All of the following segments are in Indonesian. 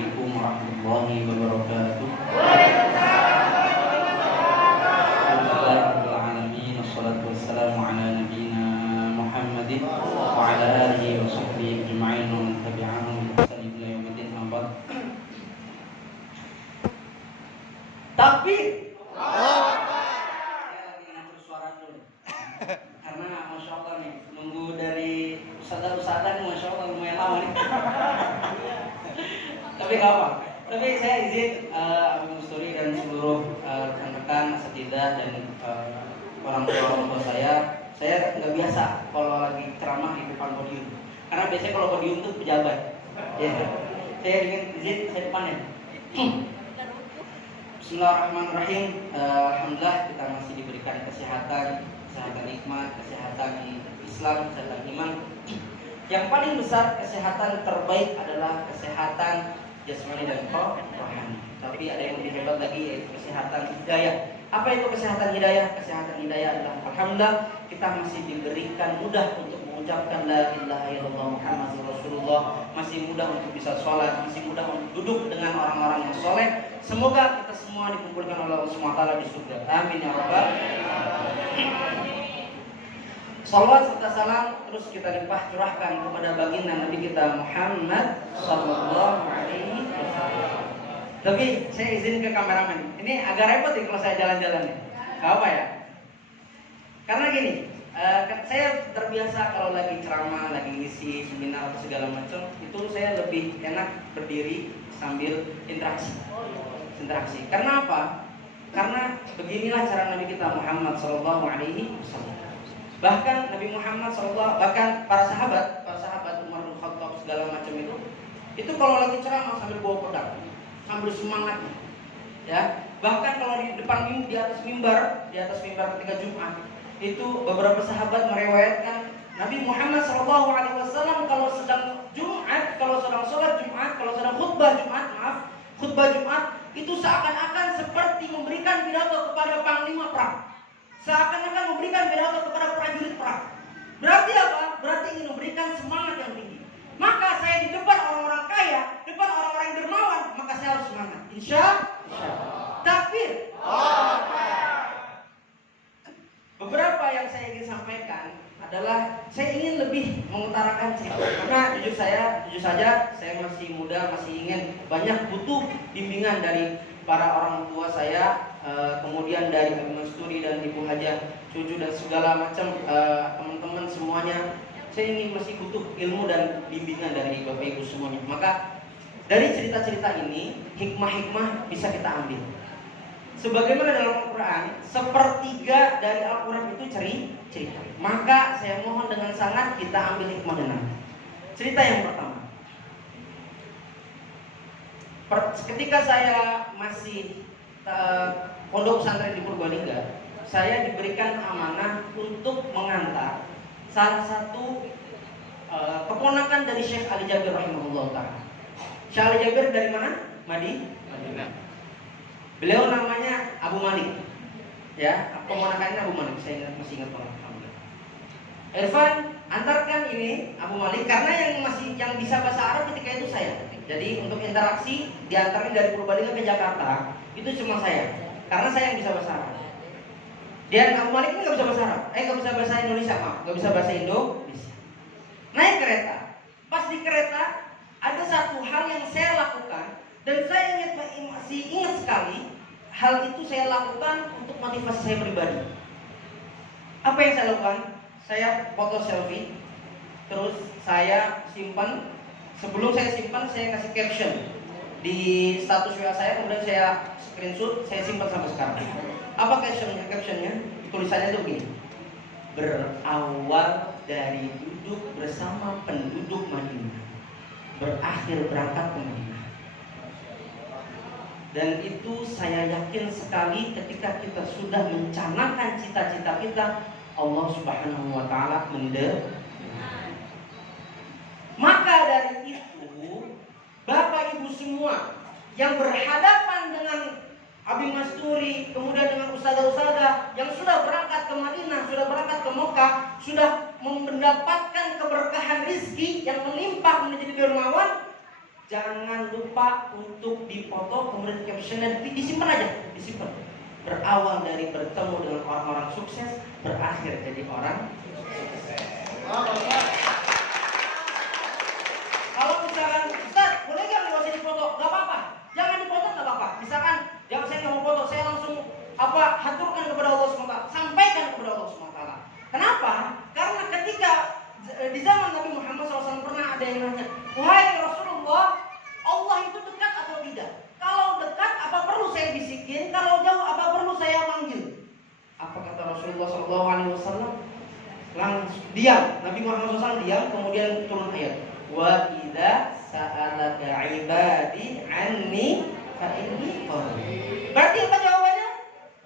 Assalamualaikum warahmatullahi wabarakatuh. Alhamdulillahirrahmanirrahim. Wassalatu wassalamu ala nabiyyina Muhammadin wa ala alihi wa sahbihi ajma'in wa man tabi'ahum bi ihsan ila yaumil din. Takbir. Saya lagi ngatur suara dulu. Karena Masya Allah nih, nunggu dari ustadzah nih, Masya Allah lumayan lama nih. Tapi nggak apa. Tapi saya izin Abu Musturi dan seluruh rekan-rekan asatidzah dan orang tua saya nggak biasa kalau lagi ceramah di depan podium. Karena biasanya kalau podium itu pejabat. Ya. Saya ingin izin saya depannya. Bismillahirrahmanirrahim. Alhamdulillah kita masih diberikan kesehatan nikmat, kesehatan Islam, kesehatan iman. Yang paling besar kesehatan terbaik adalah kesehatan jasmani dan rohani. Tapi ada yang lebih hebat lagi, yaitu kesehatan hidayah. Apa itu kesehatan hidayah? Kesehatan hidayah adalah alhamdulillah kita masih diberikan mudah untuk mengucapkan la ilaha illallah Muhammadur Rasulullah, masih mudah untuk bisa sholat, masih mudah untuk duduk dengan orang-orang yang soleh. Semoga kita semua dikumpulkan oleh Allah SWT di surga. Amin ya rabbal alamin. Salawat serta salam terus kita limpah curahkan kepada baginda Nabi kita Muhammad sallallahu alaihi wasallam. Tapi saya izin ke kameramen. Ini agak repot nih kalau saya jalan-jalan nih. Gak apa ya? Karena gini, saya terbiasa kalau lagi ceramah, lagi ngisi seminar atau segala macam, itu saya lebih enak berdiri sambil interaksi. Karena apa? Karena beginilah cara Nabi kita Muhammad sallallahu alaihi wasallam. Bahkan Nabi Muhammad SAW, bahkan para sahabat Umar bin Khattab segala macam itu kalau lagi ceramah sambil bawa pedang, sambil semangat, ya. Bahkan kalau di depan di atas mimbar ketika Jumat, itu beberapa sahabat meriwayatkan Nabi Muhammad SAW kalau sedang Jumat, kalau sedang sholat Jumat, kalau sedang khutbah Jumat, itu seakan-akan seperti memberikan pidato kepada panglima perang. Seakan-akan memberikan pidato kepada prajurit perang. Berarti apa? Berarti ingin memberikan semangat yang tinggi. Maka saya di depan orang-orang kaya, depan orang-orang yang dermawan, maka saya harus semangat. Insya Allah. Takbir. Beberapa yang saya ingin sampaikan adalah saya ingin lebih mengutarakan cerita. Karena jujur saja saya masih muda, masih ingin banyak butuh bimbingan dari para orang tua saya, kemudian dari Abu Musturi dan Ibu Hajah, cucu dan segala macam teman-teman semuanya. Saya ingin masih butuh ilmu dan bimbingan dari Bapak Ibu semuanya. Maka dari cerita-cerita ini hikmah-hikmah bisa kita ambil. Sebagaimana dalam Al-Quran, sepertiga dari Al-Quran itu cerita. Maka saya mohon dengan sangat kita ambil hikmah dan nafkah. Cerita yang pertama. Ketika saya masih pondok pesantren di Purbalingga, saya diberikan amanah untuk mengantar salah satu keponakan dari Syekh Ali Jabir rahimahullah ta'ala. Syekh Ali Jabir dari mana? Madinah. Beliau namanya Abu Malik. Ya, keponakannya Abu Malik. Saya masih ingat banget. Irfan, antarkan ini Abu Malik karena yang bisa bahasa Arab ketika itu saya. Jadi untuk interaksi diantarin dari Purbalingga ke Jakarta itu cuma saya, karena saya yang bisa bahasa Arab. Dan Abu Malik ini nggak bisa bahasa Arab, nggak bisa bahasa Indonesia, nggak bisa bahasa Indonesia. Naik kereta, pas di kereta ada satu hal yang saya lakukan dan saya masih ingat sekali. Hal itu saya lakukan untuk motivasi saya pribadi. Apa yang saya lakukan? Saya foto selfie, terus saya simpan. Sebelum saya simpan, saya kasih caption di status WA saya, kemudian saya screenshot, saya simpan sampai sekarang. Apa captionnya? Tulisannya itu begini: berawal dari duduk bersama penduduk Madinah, berakhir berangkat ke Madinah. Dan itu saya yakin sekali ketika kita sudah mencanangkan cita-cita kita, Allah Subhanahu wa Ta'ala mendengar. Maka dari itu, Bapak Ibu semua yang berhadapan dengan Abi Masturi, kemudian dengan ustadzah-ustadzah yang sudah berangkat ke Madinah, sudah berangkat ke Mekah, sudah mendapatkan keberkahan rizki yang melimpah menjadi dermawan, jangan lupa untuk dipoto, kemudian captionnya disimpan aja, disimpan. Berawal dari bertemu dengan orang-orang sukses, berakhir jadi orang sukses. Kalau misalkan, Ustaz, boleh nggak usah dipoto? Gak apa-apa, jangan dipoto, gak apa-apa. Misalkan, jangan saya nggak mau foto, saya langsung haturkan kepada Allah SWT, sampaikan kepada Allah SWT. Kenapa? Karena ketika di zaman Nabi Muhammad SAW pernah ada yang nanya, wahai Rasulullah, Allah itu dekat atau tidak? Kalau dekat, apa perlu saya bisikin? Kalau jauh, apa perlu saya manggil? Apa kata Rasulullah SAW? Langsung diam. Nabi Muhammad SAW diam, kemudian turun ayat. Wa idza sa'alaka ibadi anni fa inni qarib. Berarti apa jawabannya?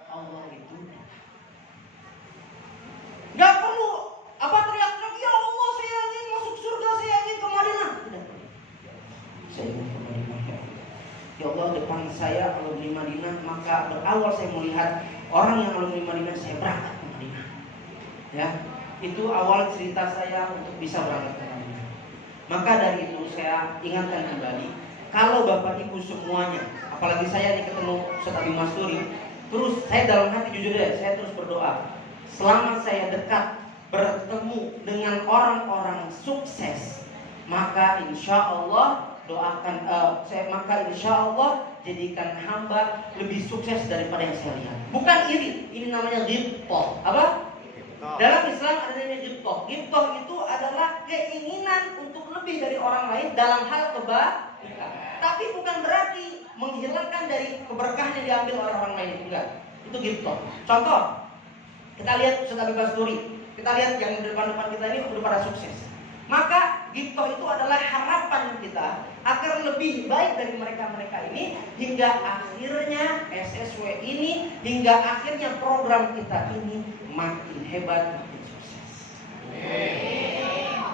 Allah itu nggak perlu teriak-teriak, ya Allah saya ingin masuk surga, saya ingin ke Madinah. Tidak. Saya ingin ke Madinah. Ya Allah, depan saya alumni Madinah, maka berawal saya melihat orang yang alumni Madinah, saya berangkat ke Madinah. Ya, itu awal cerita saya untuk bisa berangkat ke Madinah. Maka dari itu saya ingatkan kembali, kalau Bapak Ibu semuanya, apalagi saya ini ketemu Ustaz Abi Masturi, terus saya dalam hati jujur deh, saya terus berdoa. Selama saya dekat bertemu dengan orang-orang sukses, maka insya Allah doakan maka insya Allah jadikan hamba lebih sukses daripada yang saya lihat. Bukan iri, ini namanya ghibthah. Apa? Dalam Islam ada namanya ghibthah. Ghibthah itu adalah keinginan untuk lebih dari orang lain dalam hal kebaikan. Tapi bukan berarti menghilangkan dari keberkahan yang diambil oleh orang lain, itu enggak. Itu ghibthah. Contoh, kita lihat Ustaz Abi Basturi, kita lihat yang di depan-depan kita ini udah pada sukses. Maka ghibthah itu adalah harapan kita agar lebih baik dari mereka-mereka ini, hingga akhirnya SSW ini, hingga akhirnya program kita ini makin hebat, makin sukses.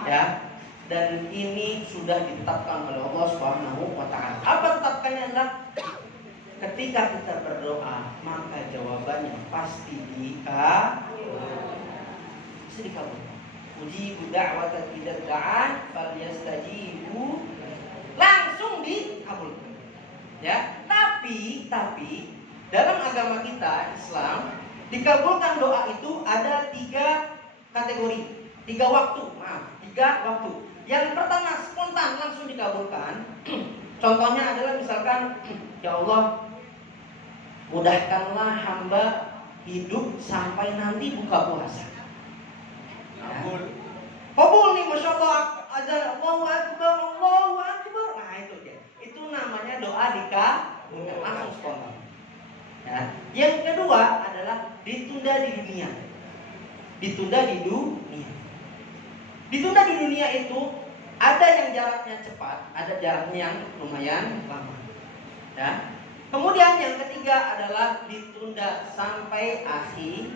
Ya, dan ini sudah ditetapkan oleh Allah Subhanahu wa Ta'ala. Apa tetapkannya adalah ketika kita berdoa, maka jawabannya pasti dikabulkan. Ujibu da'wata idza da'an falyastajibu, langsung dikabulkan. Ya, tapi dalam agama kita Islam, dikabulkan doa itu ada 3 kategori, 3 waktu. Yang pertama spontan langsung dikabulkan. Contohnya adalah misalkan, ya Allah, mudahkanlah hamba hidup sampai nanti buka puasa. Kabul nih, masya Allah, azan Allahu Akbar, Allahu Akbar. Nah itu dia. Itu namanya doa dikabulkan, langsung spontan. Ya. Yang kedua adalah ditunda di dunia. Ditunda di dunia itu ada yang jaraknya cepat, ada jaraknya yang lumayan lama. Ya. Kemudian yang ketiga adalah ditunda sampai akhir.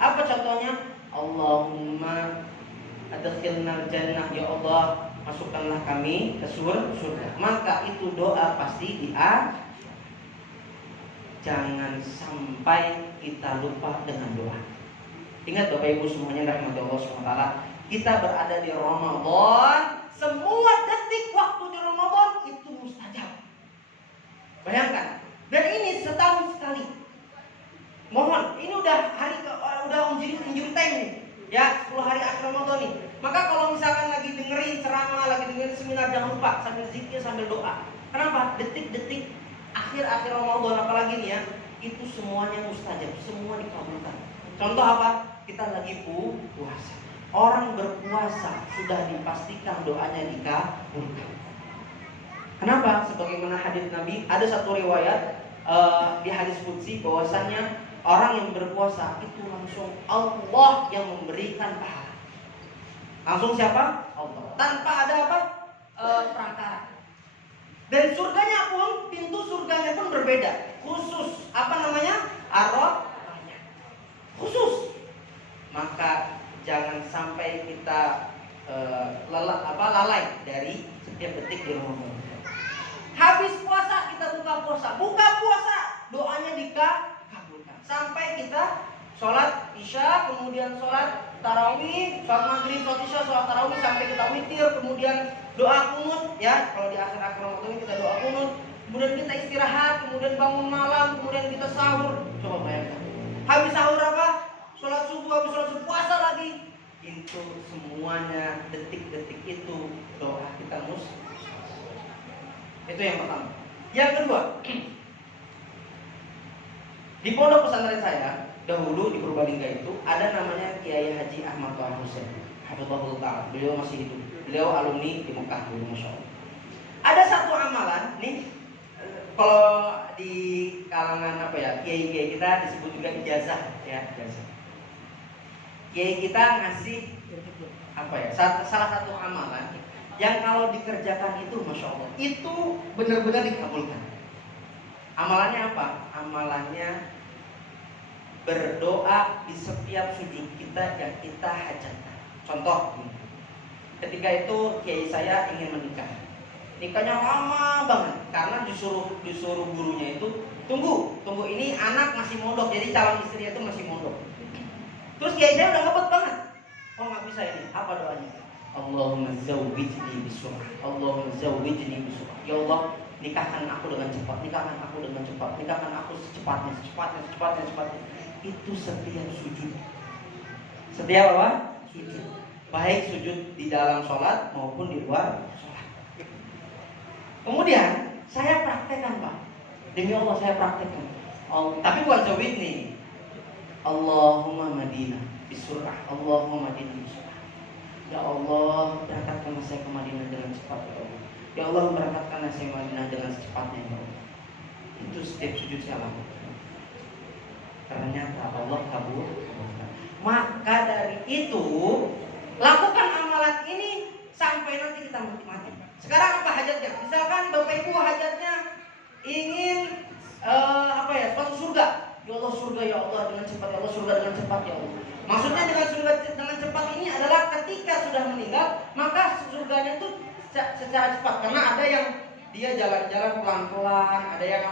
Apa contohnya? Allahumma adkhilnal jannah, ya Allah, masukkanlah kami ke surga. Maka itu doa pasti jangan sampai kita lupa dengan doa. Ingat Bapak Ibu semuanya, rahmat Allah SWT, kita berada di Ramadan, semua detik waktu di Ramadan itu mustajab. Bayangkan, dan ini setahun sekali. Mohon, ini udah injury time nih. Ya, 10 hari akhir Ramadan nih. Maka kalau misalkan lagi dengerin ceramah, lagi dengerin seminar, jangan lupa sambil zikir, sambil doa. Kenapa? Detik-detik akhir Ramadan apalagi nih ya, itu semuanya mustajab, semua dikabulkan. Contoh apa? Kita lagi puasa. Orang berpuasa sudah dipastikan doanya dikabulkan. Kenapa? Sebagaimana hadis Nabi, ada satu riwayat di hadis qudsi bahwasanya orang yang berpuasa itu langsung Allah yang memberikan pahala. Langsung siapa? Allah. Tanpa ada apa? Perantara. Dan surganya pun, pintu surganya pun berbeda. Khusus, apa namanya? Ar-Rahman. Khusus. Maka jangan sampai kita lalai dari setiap detik di Ramadan. Habis puasa kita buka puasa, doanya dikabulkan. Sampai kita sholat isya, kemudian sholat tarawih, sholat maghrib, sholat isya, sholat tarawih sampai kita witir, kemudian doa kunut, ya kalau di akhir-akhir Ramadan ini kita doa kunut, kemudian kita istirahat, kemudian bangun malam, kemudian kita sahur. Coba bayangkan. Habis sahur apa? Sholat subuh, habis sholat subuh puasa lagi. Itu semuanya detik-detik itu doa kita Itu yang pertama. Yang kedua, di pondok pesantren saya dahulu di Purbalingga itu ada namanya Kiai Haji Ahmad Toha Hussein, hafizahullah ta'ala. Beliau masih hidup. Beliau alumni di Mekah dulu, masya Allah. Ada satu amalan nih, kalau di kalangan kiai-kiai kita disebut juga ijazah, ya ijazah. Kiai kita ngasih salah satu amalan yang kalau dikerjakan itu, masya Allah, itu benar-benar dikabulkan. Amalannya apa? Amalannya berdoa di setiap sujud kita yang kita hajatkan. Contoh, ketika itu kiai saya ingin menikah. Nikahnya lama banget karena disuruh gurunya itu tunggu ini anak masih mondok, jadi calon istri itu masih mondok. Terus kiai saya udah ngebet banget. Oh nggak bisa ini, apa doanya? Allahumma zawwijni bisur'ah. Allahumma zawwijni bisur'ah. Ya Allah, nikahkan aku dengan cepat, nikahkan aku dengan cepat, nikahkan aku secepatnya. Itu setiap sujud. Setiap apa? Sujud. Baik sujud di dalam sholat maupun di luar sholat. Kemudian saya praktekkan, Pak. Demi Allah saya praktekkan. Tapi bukan zawid nih. Allahumma Madinah bisur'ah. Allahumma Madinah bisur'ah. Ya Allah, berangkatkanlah saya ke Madinah dengan cepat, ya Allah. Ya Allah, berangkatkanlah saya ke Madinah dengan secepatnya, ya Allah. Itu setiap sujud saya lakukan. Ternyata Allah kabulkan. Maka dari itu lakukan amalan ini sampai nanti kita mati. Sekarang apa hajatnya? Misalkan Bapak Ibu hajatnya ingin masuk surga. Ya Allah surga, ya Allah dengan cepat, ya Allah surga dengan cepat, ya Allah. Maksudnya dengan surga dengan cepat ini adalah ketika sudah meninggal maka surganya itu secara cepat, karena ada yang dia jalan-jalan pelan-pelan, ada yang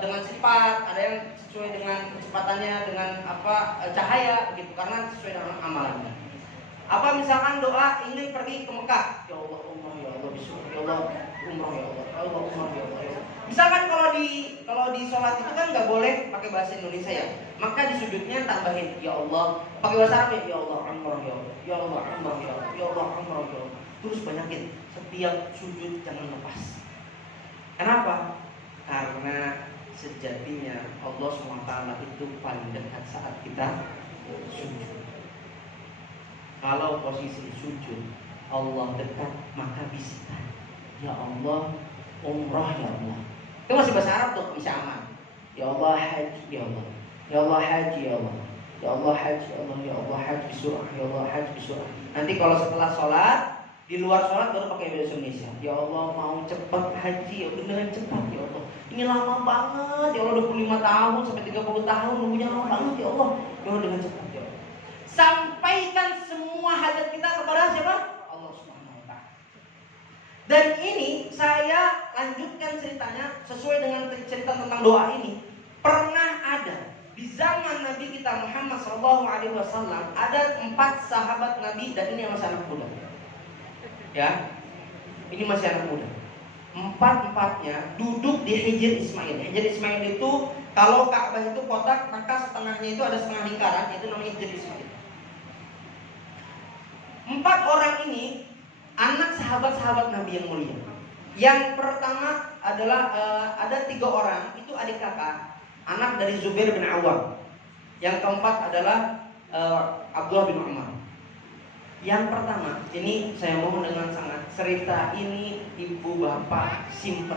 dengan cepat, ada yang sesuai dengan kecepatannya dengan cahaya begitu, karena sesuai dengan amalannya. Misalkan doa ingin pergi ke Mekah, ya Allah umrah, ya Allah bismillah, ya Allah umrah, ya Allah, ya Allah umrah, ya Allah. Misalkan kalau di sholat itu kan nggak boleh pakai bahasa Indonesia ya, maka di sujudnya tambahin ya Allah, pakai bahasa Arab ya Allah umrah, ya Allah, ya Allah umrah, ya Allah, ya Allah umrah, ya Allah. Terus banyakin setiap sujud, jangan lepas. Kenapa? Karena sejatinya Allah SWT itu paling dekat saat kita sujud. Kalau posisi sujud Allah dekat, maka bisikan ya Allah umrah, ya Allah. Itu masih bahasa Arab tuh, bisa aman. Ya Allah haji, ya Allah. Ya Allah haji, ya Allah. Ya Allah haji, ya Allah. Ya Allah haji bisur'ah, ya Allah haji bisur'ah. Nanti kalau setelah sholat, di luar sholat baru pakai bahasa Indonesia. Ya Allah mau cepat haji, ya beneran cepat, ya Allah. Ini lama banget, ya Allah 25 tahun sampai 30 tahun nunggunya lama banget, ya Allah. Ya Allah dengan cepat, ya Allah. Sampaikan semua hajat kita kepada siapa? Allah Subhanahu wa ta'ala. Dan ini saya lanjutkan ceritanya sesuai dengan cerita tentang doa ini. Pernah ada di zaman Nabi kita Muhammad SAW ada 4 sahabat Nabi, dan ini masih anak muda. Ya, ini masih anak muda. 4-4-nya duduk di Hijr Ismail. Hijr Ismail itu kalau Ka'bah itu kotak, maka setengahnya itu ada setengah lingkaran, itu namanya Hijr Ismail. 4 orang ini anak sahabat-sahabat Nabi yang mulia. Yang pertama adalah ada 3 orang itu adik kakak, anak dari Zubair bin Awam. Yang keempat adalah Abdullah bin Umar. Yang pertama, ini saya mohon dengan sangat, cerita ini ibu bapak simpen.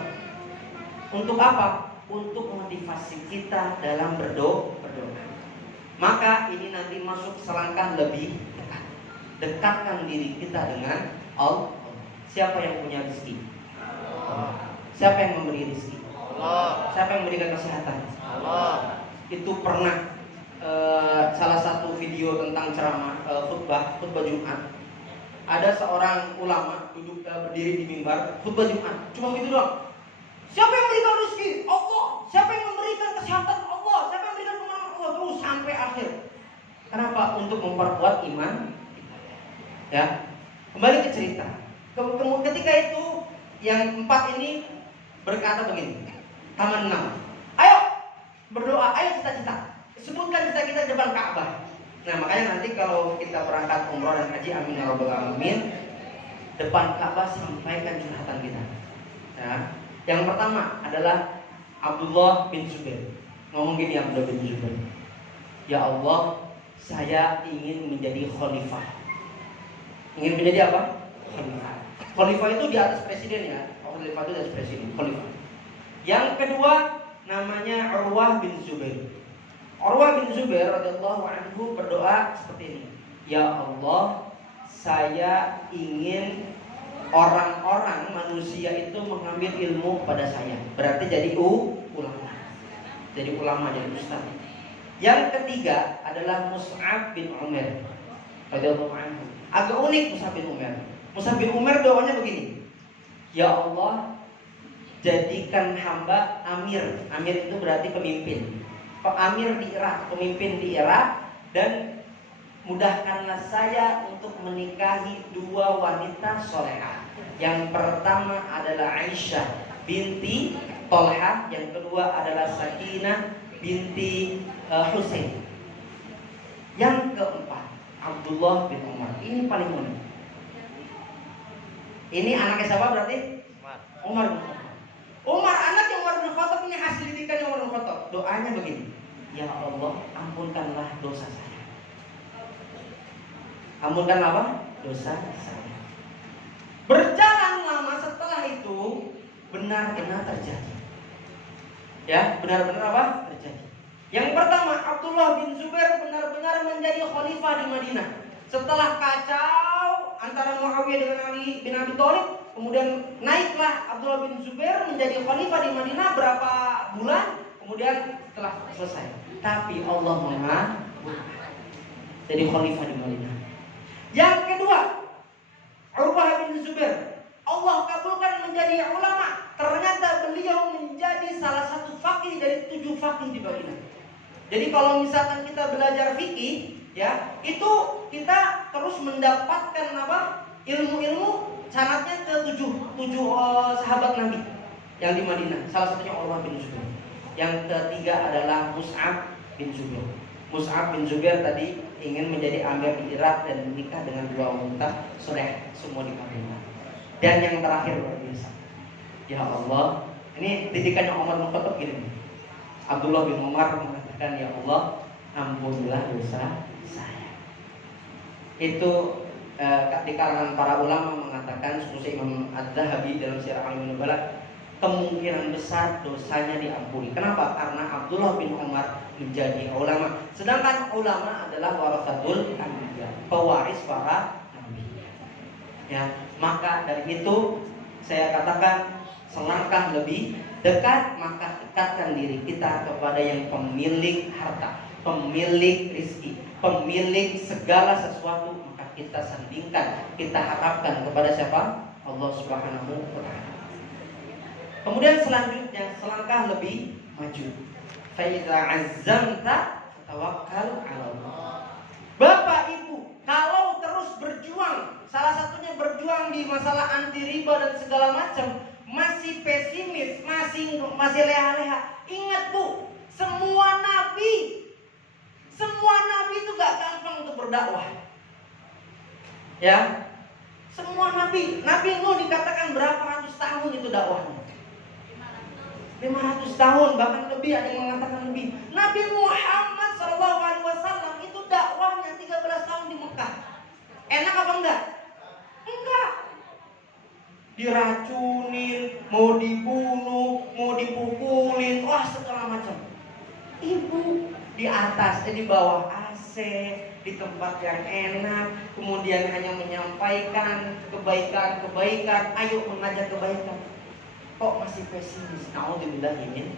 Untuk apa? Untuk motivasi kita dalam berdoa. Maka ini nanti masuk selangkah lebih dekat. Dekatkan diri kita dengan Allah. Siapa yang punya rezeki? Allah. Siapa yang memberi rezeki? Allah. Siapa yang memberikan kesehatan? Allah. Itu pernah salah satu video tentang ceramah khutbah Jumat. Ada seorang ulama duduk berdiri di mimbar khutbah Jumat. Cuma gitu doang. Siapa yang memberikan rezeki? Allah. Siapa yang memberikan kesehatan? Allah. Siapa yang memberikan kemenangan? Allah. Terus sampai akhir. Kenapa? Untuk memperkuat iman. Ya, kembali ke cerita. Ketika itu yang 4 ini berkata begini, Taman 6, ayo berdoa, ayo cita-cita, sebutkan cita kita di depan Ka'bah. Nah makanya nanti kalau kita berangkat umroh dan haji, amin ya rabbal alamin, depan Ka'bah sampaikan curhatan kita. Ya. Yang pertama adalah Abdullah bin Zubair ngomong gini, Abdullah bin Zubair, ya Allah, saya ingin menjadi khalifah. Ingin menjadi apa? Khalifah. Khalifah itu di atas presiden ya. Khalifah itu di atas presiden. Khalifah. Yang kedua namanya Urwah bin Zubair. Urwah bin Zubair radhiyallahu anhu berdoa seperti ini. Ya Allah, saya ingin orang-orang manusia itu mengambil ilmu pada saya. Berarti jadi ulama. Jadi ulama, jadi ustaz. Yang ketiga adalah Mus'ab bin Umair radhiyallahu anhu. Agak unik Mus'ab bin Umair. Mus'ab bin Umair doanya begini. Ya Allah, jadikan hamba amir. Amir itu berarti pemimpin. Amir di Irak, pemimpin di Irak, dan mudahkanlah saya untuk menikahi 2 wanita solehah. Yang pertama adalah Aisyah binti Tolhah, yang kedua adalah Sakinah binti Husain. Yang keempat Abdullah bin Umar. Ini paling unik. Ini anaknya siapa berarti? Umar bin Khattab. Umar, anaknya Umar bin Khattab, ini hasil didikannya Umar bin Khattab. Doanya begini, ya Allah, ampunkanlah dosa saya. Ampunkanlah apa? Dosa saya. Berjalan lama setelah itu benar-benar terjadi. Ya, benar-benar apa? Terjadi. Yang pertama, Abdullah bin Zubair benar-benar menjadi khalifah di Madinah. Setelah kacau antara Muawiyah dengan Ali bin Abi Thalib, kemudian naiklah Abdullah bin Zubair menjadi khalifah di Madinah berapa bulan, kemudian setelah selesai. Tapi Allah mengabulkan jadi khalifah di Madinah. Yang kedua, Urwah bin Zubair, Allah kabulkan menjadi ulama. Ternyata beliau menjadi salah satu faqih dari 7 faqih di Madinah. Jadi kalau misalkan kita belajar fikih, ya, itu kita terus mendapatkan apa? Ilmu-ilmu sanatnya ke 7 sahabat Nabi yang di Madinah. Salah satunya Urwah bin Zubair. Yang ketiga adalah Mus'ab bin Zubair. Mus'ab bin Zubair tadi ingin menjadi amir di Irak dan menikah dengan 2 wanita soleh, semua dikabulkan. Dan yang terakhir luar biasa. Ya Allah, ini didikannya Umar bin Khattab gini. Abdullah bin Umar mengatakan, ya Allah, ampunilah dosa saya. Itu di kalangan para ulama mengatakan, seperti Imam Az-Zahabi dalam Sirah A'lamun Nubala, kemungkinan besar dosanya diampuni. Kenapa? Karena Abdullah bin Umar menjadi ulama. Sedangkan ulama adalah warasatul anbiya, pewaris para nabi. Ya, maka dari itu saya katakan selangkah lebih dekat, maka dekatkan diri kita kepada yang pemilik harta, pemilik rizki, pemilik segala sesuatu. Maka kita sandingkan, kita harapkan kepada siapa? Allah Subhanahu wa ta'ala. Kemudian selanjutnya selangkah lebih maju. Fa iza azzamta tawakkal 'ala Allah. Bapak Ibu, kalau terus berjuang, salah satunya berjuang di masalah anti riba dan segala macam, masih pesimis, masih leha-leha. Ingat Bu, semua nabi itu gak gampang untuk berdakwah. Ya, semua nabi Nuh dikatakan berapa ratus tahun itu dakwahnya? 500 tahun, bahkan lebih, ada yang mengatakan lebih. Nabi Muhammad SAW itu dakwahnya 13 tahun di Mekah. Enak apa enggak? Enggak. Diracunin, mau dibunuh, mau dipukulin, wah segala macam. Ibu di atas, di bawah AC, di tempat yang enak, kemudian hanya menyampaikan kebaikan, ayo mengajak kebaikan. Kok masih pesimis? Naudzubillah ini.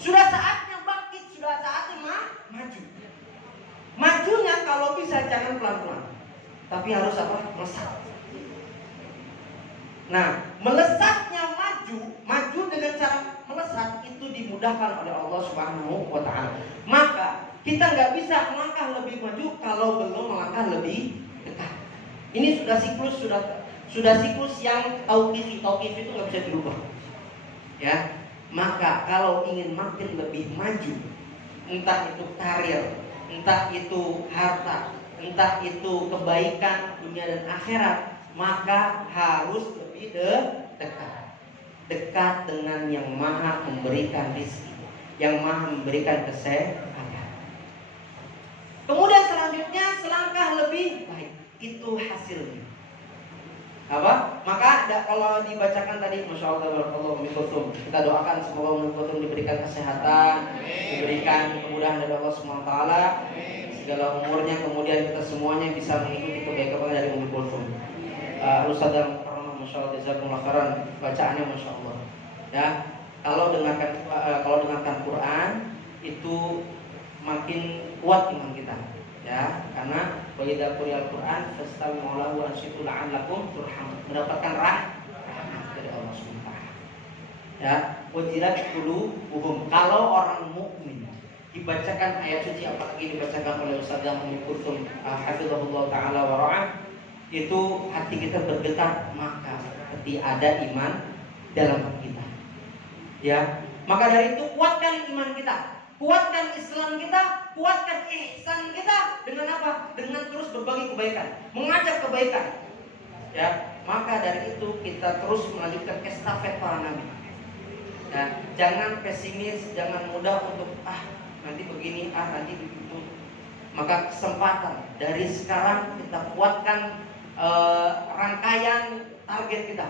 Sudah saatnya bangkit, sudah saatnya maju. Majunya kalau bisa jangan pelan-pelan, tapi harus apa? Melesat. Nah, melesatnya maju dengan cara melesat itu dimudahkan oleh Allah Subhanahu wa ta'ala. Maka kita nggak bisa melangkah lebih maju kalau belum melangkah lebih dekat. Ini sudah siklus yang tauqif itu nggak bisa dirubah. Ya, maka kalau ingin makin lebih maju, entah itu karir, entah itu harta, entah itu kebaikan dunia dan akhirat, maka harus lebih dekat dengan yang maha memberikan rezeki, yang maha memberikan kesehatan. Kemudian selanjutnya selangkah lebih baik, itu hasilnya apa? Maka kalau dibacakan tadi, Masya Allah, Barakallahu fikum, kita doakan semoga Ummi Kulthum diberikan kesehatan, diberikan kemudahan dari Allah SWT, segala umurnya, kemudian kita semuanya bisa mengikuti kebaikan dari Ummi Kulthum. Ustaz dalam Qur'an, Masya Allah, jazakumullah khairan, bacaannya Masya Allah. Ya, kalau dengarkan Quran itu makin kuat iman kita. Ya, karena wajib Qur'an fastami'u lahu wa ansitu la'allakum turhamun, mendapatkan rahmat dari Allah SWT. Ya, wajilat qulubuhum, kalau orang mukmin dibacakan ayat suci, apalagi dibacakan oleh Ustaz Ummi Kulthum hafizahullah taala wa ra'ah, itu hati kita bergetar, maka berarti ada iman dalam hati kita. Ya, maka dari itu kuatkan iman kita. Kuatkan Islam kita, kuatkan ihsan kita dengan apa? Dengan terus berbagi kebaikan, mengajak kebaikan. Ya, maka dari itu kita terus melanjutkan estafet para nabi. Ya, jangan pesimis, jangan mudah untuk nanti begini, nanti begitu. Maka kesempatan dari sekarang kita kuatkan rangkaian target kita.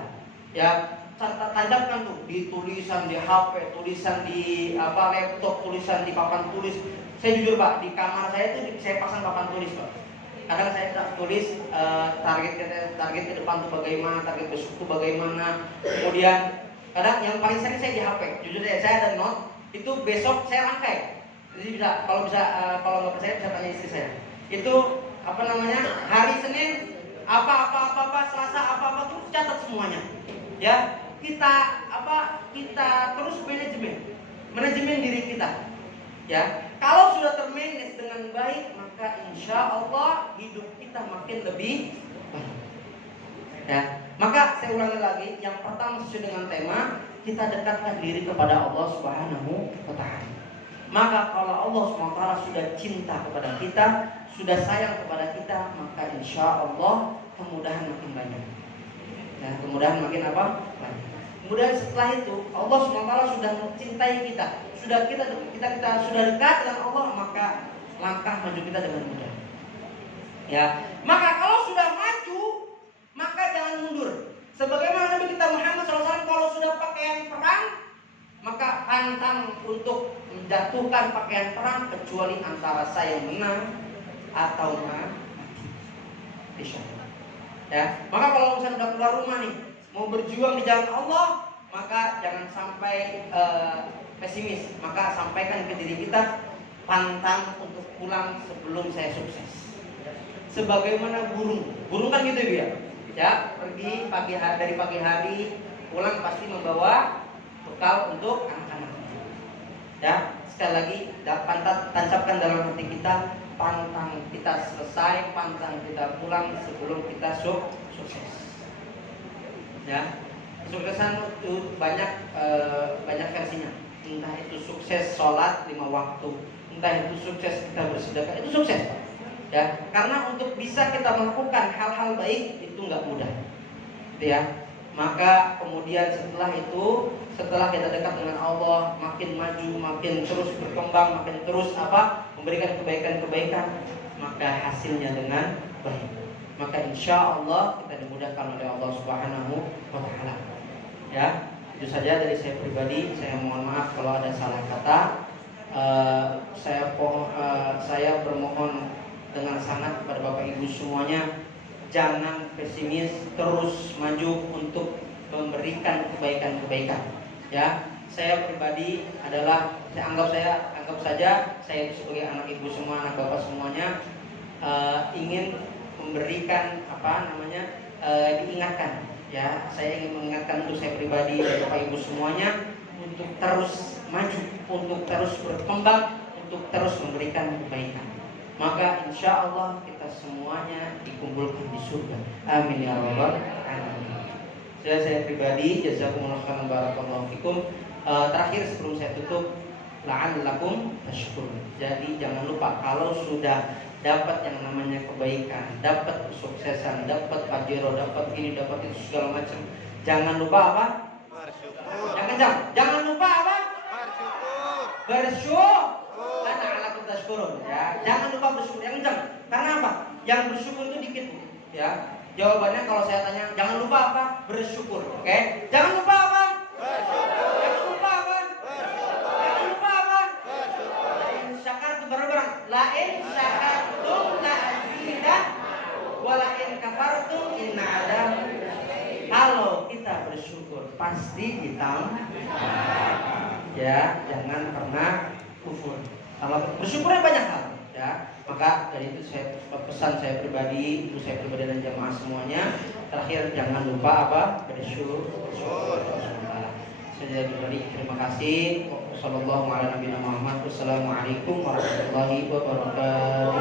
Ya, tancapkan tuh di tulisan di HP, tulisan di laptop, tulisan di papan tulis. Saya jujur Pak, di kamar saya tuh saya pasang papan tulis Pak. Kadang saya tulis target ke depan tuh bagaimana, target besok tuh bagaimana. Kemudian kadang yang paling sering saya di HP. Jujur saya ada note, itu besok saya rangkai. Jadi kalau nggak percaya bisa tanya istri saya. Itu hari Senin apa Selasa apa tuh catat semuanya. Ya, kita terus manajemen diri kita. Ya, kalau sudah termanage dengan baik, maka insya Allah hidup kita makin lebih baik. Ya, maka saya ulangi lagi, yang pertama sesuai dengan tema, kita dekatkan diri kepada Allah Subhanahu wa Ta'ala. Maka kalau Allah SWT sudah cinta kepada kita, sudah sayang kepada kita, maka insya Allah kemudahan makin banyak. Ya, kemudahan makin banyak. Kemudian setelah itu Allah SWT sudah mencintai kita, sudah dekat dengan Allah, maka langkah maju kita dengan mudah. Ya, maka kalau sudah maju, maka jangan mundur. Sebagaimana Nabi kita Muhammad SAW kalau sudah pakaian perang, maka pantang untuk menjatuhkan pakaian perang kecuali antara saya menang atau mati. Ya, maka kalau misalnya udah keluar rumah nih, mau berjuang di jalan Allah, maka jangan sampai pesimis. Maka sampaikan ke diri kita, pantang untuk pulang sebelum saya sukses. Sebagaimana burung kan gitu ya. Ya, pergi dari pagi hari, pulang pasti membawa bekal untuk anak-anaknya. Ya, sekali lagi tancapkan dalam hati kita, pantang kita selesai, pantang kita pulang sebelum kita sukses. Ya, kesuksesan itu banyak versinya. Entah itu sukses sholat 5 waktu, entah itu sukses kita bersedekah, itu sukses. Ya, karena untuk bisa kita melakukan hal-hal baik itu nggak mudah. Ya, maka kemudian setelah kita dekat dengan Allah, makin maju, makin terus berkembang, makin terus memberikan kebaikan-kebaikan, maka hasilnya dengan baik. Maka insya Allah kita dimudahkan oleh Allah Subhanahu wa Ta'ala. Ya, itu saja dari saya pribadi. Saya mohon maaf kalau ada salah kata. Saya bermohon dengan sangat kepada Bapak Ibu semuanya, jangan pesimis, terus maju untuk memberikan kebaikan-kebaikan. Ya, saya pribadi adalah anggap saja saya sebagai anak ibu semua, anak bapak semuanya, ingin memberikan diingatkan. Ya, saya ingin mengingatkan untuk saya pribadi dan Bapak Ibu semuanya untuk terus maju, untuk terus berkembang, untuk terus memberikan kebaikan. Maka insya Allah kita semuanya dikumpulkan di surga. Amin ya rabbal alamin. Saya pribadi jazakumullah khairan barakallahu fikum. Terakhir sebelum saya tutup, la'allakum tashkurun. Jadi jangan lupa kalau sudah dapat yang namanya kebaikan, dapat kesuksesan, dapat pajero, dapat ini, dapat itu segala macam. Jangan lupa apa? Bersyukur. Yang kencang. Jangan lupa apa? Bersyukur. Bersyukur. Karena la'allakum tashkurun. Ya, jangan lupa bersyukur. Yang kencang. Karena apa? Yang bersyukur itu dikit, ya. Jawabannya kalau saya tanya, jangan lupa apa? Bersyukur. Oke? Jangan lupa apa? Bersyukur. Jangan lupa apa? Bersyukur. Jangan lupa apa? Bersyukur. Lain syakartum bareng-bareng. Lain syakartum la'azidan walain kafartum inna adzab. Kalau kita bersyukur pasti ditambah. Ya, jangan pernah kufur. Kalau bersyukurnya banyak hal, ya. Maka dari itu saya pesan saya pribadi, ibu saya pribadi dan jamaah semuanya. Terakhir jangan lupa apa? Bersyukur. Saya pribadi terima kasih. Wassalamualaikum warahmatullahi wabarakatuh.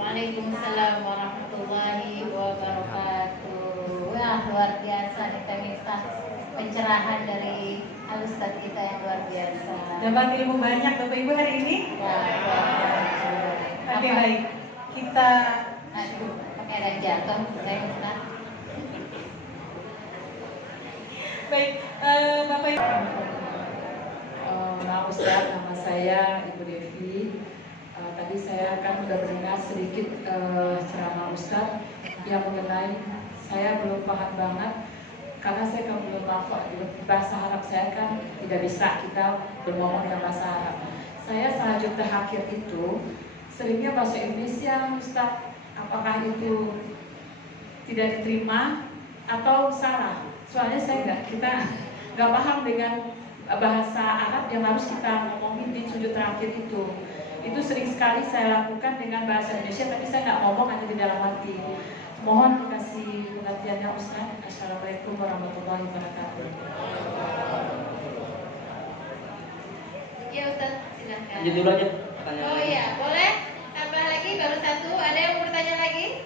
Waalaikumsalam warahmatullahi wabarakatuh. Wah, luar biasa kita minta pencerahan dari Ustadz kita yang luar biasa. Dapat ilmu banyak Bapak Ibu hari ini. Ya, Oke, baik. Kita pakai ada jatuh saya Ustaz. baik, Bapak Ibu. Nah, Ustaz, nama saya Ibu Devi. Tadi saya akan sudah mendengar sedikit ceramah Ustaz yang mengenai saya belum paham banget karena saya kan belum hafal bahasa Arab, saya kan tidak bisa kita berngomong dengan bahasa Arab. Saya selanjut terakhir itu seringnya bahasa Indonesia Ustaz, apakah itu tidak diterima atau salah? Soalnya kita nggak paham dengan bahasa Arab yang harus kita ngomongin di sujud terakhir itu. Itu sering sekali saya lakukan dengan bahasa Indonesia, tapi saya nggak ngomong, hanya di dalam hati. Mohon dikasih pengertiannya Ustaz. Assalamualaikum warahmatullahi wabarakatuh. Ya Ustaz, silakan. Lanjut dulu aja pertanyaan. Oh iya, boleh? Tambah lagi baru satu. Ada yang mau bertanya lagi?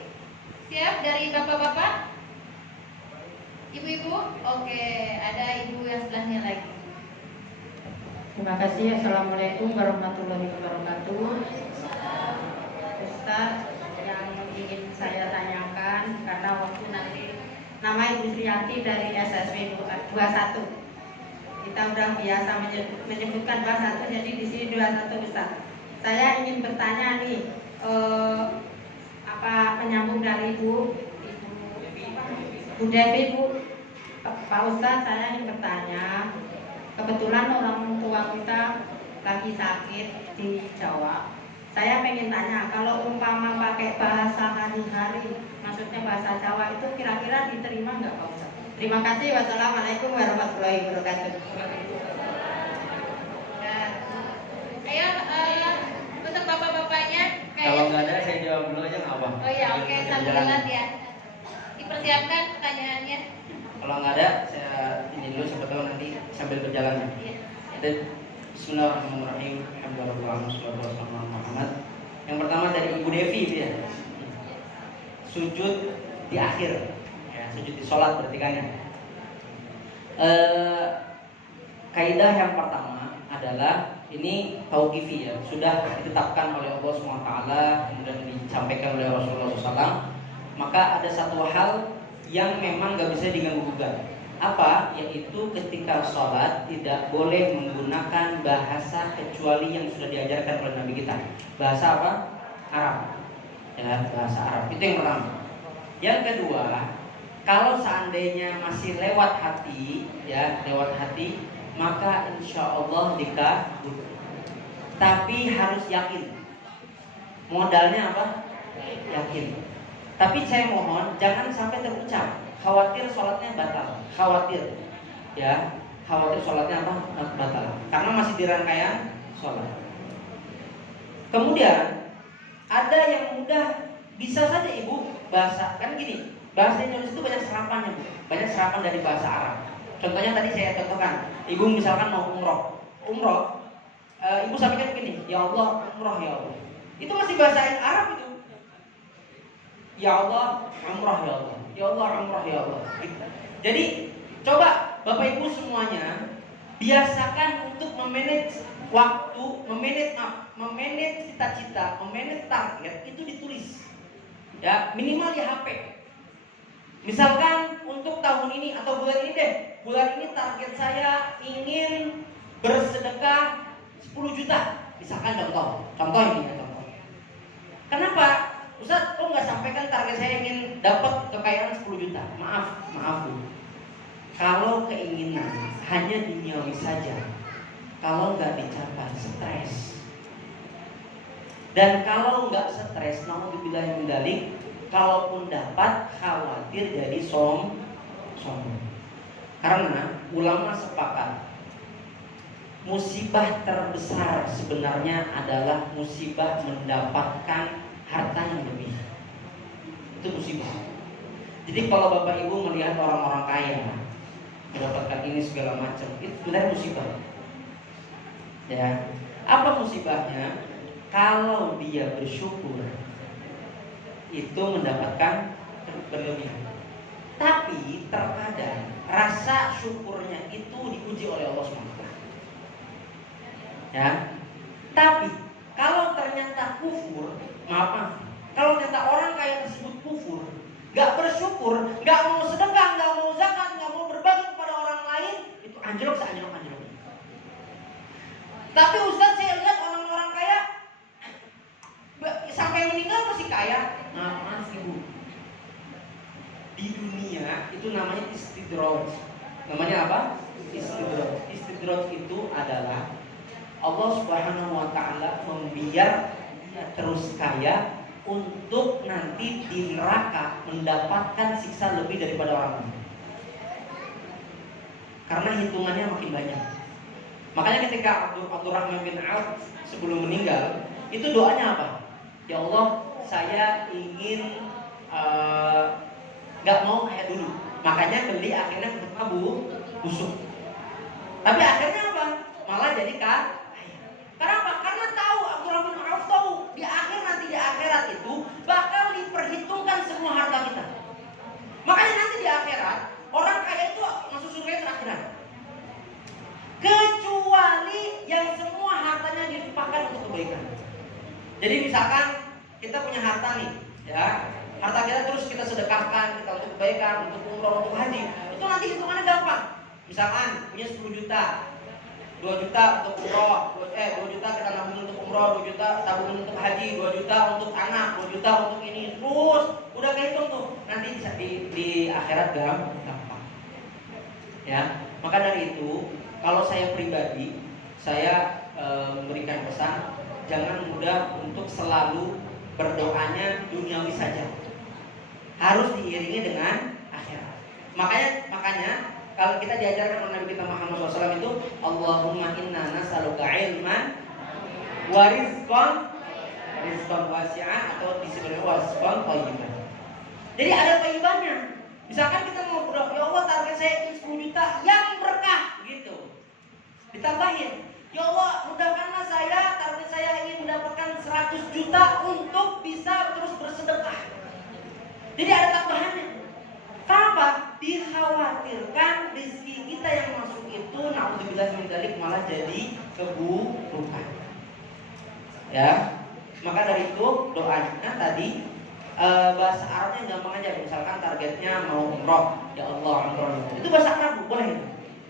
Siap dari bapak-bapak? Ibu-ibu? Oke, ada ibu yang sebelahnya lagi. Terima kasih. Assalamualaikum warahmatullahi wabarakatuh. Ustaz, yang ingin saya tanyakan karena waktu nanti nama Ibu Sriyanti dari SSW 21. Kita udah biasa menyebutkan 21, jadi di sini 21 Ustaz. Saya ingin bertanya nih, menyambung dari Bu Devi, Bu. Pak Ustaz, saya ingin bertanya. Kebetulan orang tua kita lagi sakit di Jawa. Saya pengen tanya, kalau umpama pakai bahasa hari-hari, maksudnya bahasa Jawa itu kira-kira diterima nggak Pak Ustaz? Terima kasih. Wassalamualaikum warahmatullahi wabarakatuh. Ayo, untuk bapak-bapaknya. Kalau nggak ada saya jawab dulu aja nggak apa? Oh iya, oke, sambil latihan. Dipersiapkan pertanyaannya. Kalau nggak ada saya ini dulu, siapa tahu nanti sambil berjalan. Iya. Dan Bismillahirrahmanirrahim. Alhamdulillah. Yang pertama dari Ibu Devi itu ya. Sujud di akhir, ya, sujud di sholat berarti kan ya. Kaidah yang pertama adalah ini tauqifi ya, sudah ditetapkan oleh Allah SWT, kemudian disampaikan oleh Rasulullah SAW. Maka ada satu hal yang memang gak bisa diganggu-gugat. Apa? Yaitu ketika sholat tidak boleh menggunakan bahasa kecuali yang sudah diajarkan oleh Nabi kita. Bahasa apa? Arab. Ya, bahasa Arab. Itu yang pertama. Yang kedua, kalau seandainya masih lewat hati, ya lewat hati, maka insya Allah dikabul. Tapi harus yakin. Modalnya apa? Yakin. Tapi saya mohon jangan sampai terucap. Khawatir sholatnya batal. Khawatir, ya, khawatir sholatnya apa? Batal. Karena masih di rangkaian sholat. Kemudian ada yang mudah, bisa saja ibu bahasa kan gini. Bahasa Indonesia itu banyak serapannya, Bu. Banyak serapan dari bahasa Arab. Contohnya tadi saya contohkan, ibu misalkan mau umroh, ibu sampaikan begini, ya Allah umroh ya Allah. Itu masih bahasa Arab itu. Ya Allah umroh ya Allah, ya Allah umroh ya Allah. Gitu. Jadi coba Bapak Ibu semuanya biasakan untuk memanage waktu, memanage cita-cita, memanage target itu ditulis. Ya, minimal di HP. Misalkan untuk tahun ini atau bulan ini deh, bulan ini target saya ingin bersedekah 10 juta. Misalkan contoh ini ya contoh. Kenapa? Ustaz, kok nggak sampaikan target saya ingin dapat kekayaan 10 juta? Maaf Bu. Kalau keinginan hanya duniawi saja, kalau nggak dicapai stres. Dan kalau nggak stres, naudzubillah min dzalik, kalaupun dapat khawatir jadi sombong. Karena ulama sepakat musibah terbesar sebenarnya adalah musibah mendapatkan harta yang lebih. Itu musibah. Jadi kalau Bapak Ibu melihat orang-orang kaya mendapatkan ini segala macam, itu sebenarnya musibah. Ya, apa musibahnya? Kalau dia bersyukur, itu mendapatkan berlebihan. Tapi terkadang rasa syukurnya itu diuji oleh Allah SWT. Ya, tapi kalau ternyata kufur, maaf, kalau ternyata orang kaya tersebut kufur, gak bersyukur, gak mau sedekah, gak mau zakat, gak mau berbagi kepada orang lain, itu anjlok seanjlok-anjlok. Tapi Ustaz, saya lihat orang-orang kaya sampai meninggal masih kaya. Maaf Ibu, di dunia itu namanya istidraj. Namanya apa? Istidraj. Istidraj itu adalah Allah Subhanahu wa taala membiar dia terus kaya untuk nanti di neraka mendapatkan siksa lebih daripada orang lain. Karena hitungannya makin banyak. Makanya ketika Abdurrahman bin Auf sebelum meninggal, itu doanya apa? Ya Allah, saya ingin gak mau kayak dulu. Makanya beli akhirnya busuk. Tapi akhirnya apa? Malah jadi kaya. Kenapa? Karena tahu Abdurrahman bin Auf tahu di akhirat itu bakal diperhitungkan semua harta kita. Makanya nanti di akhirat orang kaya itu masuk surga terakhiran. Kecuali yang semua hartanya dipakai untuk kebaikan. Jadi misalkan kita punya harta nih, ya, harta kita terus kita sedekahkan, kita untuk kebaikan, untuk umroh, untuk haji, itu nanti hitungannya gampang. Misalkan punya 10 juta, 2 juta untuk umroh, 2 juta kita nabung untuk umroh, 2 juta tabungan untuk haji, 2 juta untuk anak, 2 juta untuk ini, terus udah kehitung tuh, nanti bisa di akhirat gampang. Ya, maka dari itu kalau saya pribadi, saya memberikan pesan, jangan mudah untuk selalu berdoanya duniawi saja. Harus diiringi dengan akhirat. Makanya kalau kita diajarkan oleh Nabi kita Muhammad SAW itu, Allahumma inna nas'aluka ilman wa rizqan wasi'an, atau disebutnya rizqan thayyiban. Jadi ada thayyibannya. Misalkan kita mau berdoa, ya Allah target saya ini 10 juta yang berkah gitu. Ditambahin, ya Allah mudahkanlah saya, target saya ingin mendapatkan 100 juta untuk bisa terus bersedekah. Jadi ada tambahannya. Kenapa? Dikhawatirkan rezeki kita yang masuk itu naudzubillah min dzalik malah jadi keburukan. Ya. Maka dari itu doanya tadi bahasa Arabnya gampang aja. Misalkan targetnya mau umroh, ya Allah umroh. Itu bahasa Arab boleh.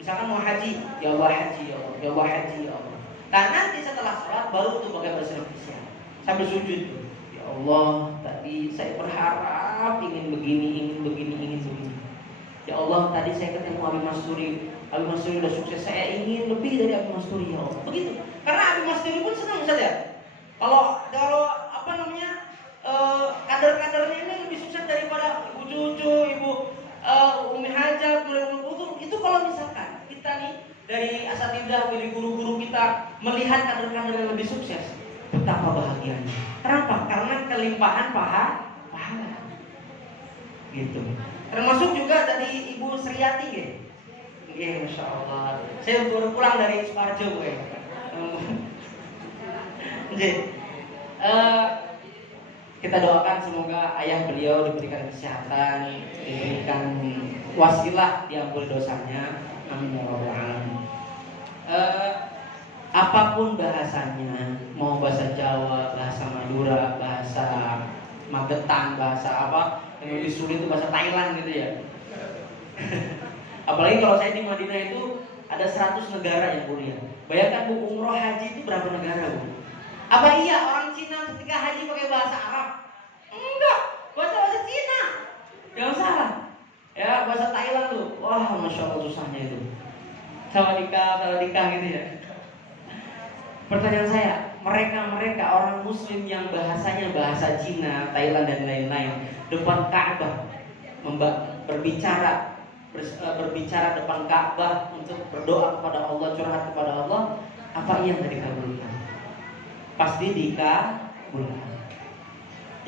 Misalkan mau haji, ya Allah haji, ya Allah, ya Allah haji, ya Allah. Nah nanti setelah sholat baru tuh pakai bahasa Indonesia sambil sujud. Ya Allah, tadi saya berharap ingin begini. Ya Allah, tadi saya ketemu Abi Masturi udah sukses, saya ingin lebih dari Abi Masturi, ya Allah. Begitu. Karena Abi Masturi pun senang Ustaz ya. Kalau apa namanya kader-kadernya ini lebih sukses daripada ibu cucu, ibu Umi Hajat, itu kalau misalkan kita nih dari asatidzah, dari guru-guru kita melihat kader-kader yang lebih sukses, betapa bahagianya. Kenapa? Karena kelimpahan pahala. Gitu. Termasuk juga dari Ibu Sriyati ya. Ya, Masya Allah. Saya baru pulang dari Sukoharjo, Bu. Jadi, kita doakan semoga ayah beliau diberikan kesehatan, diberikan wasilah, diampuni dosanya. Amin ya rabbal alamin. Apapun bahasanya, mau bahasa Jawa, bahasa Madura, bahasa Magetan, bahasa apa yang lebih sulit itu bahasa Thailand gitu ya. Apalagi kalau saya di Madinah itu ada 100 negara yang kuliah. Bayangkan Bu, umroh haji itu berapa negara, Bu? Apa iya orang Cina ketika haji pakai bahasa Arab? Enggak, bahasa Cina. Jangan salah. Ya, bahasa Thailand tuh. Wah, Masya Allah susahnya itu. Sawadika gitu ya. Pertanyaan saya, mereka orang Muslim yang bahasanya bahasa Cina, Thailand dan lain-lain, depan Ka'bah berbicara depan Ka'bah untuk berdoa kepada Allah, curhat kepada Allah, apa yang dikabulkan? Pasti dikabulkan.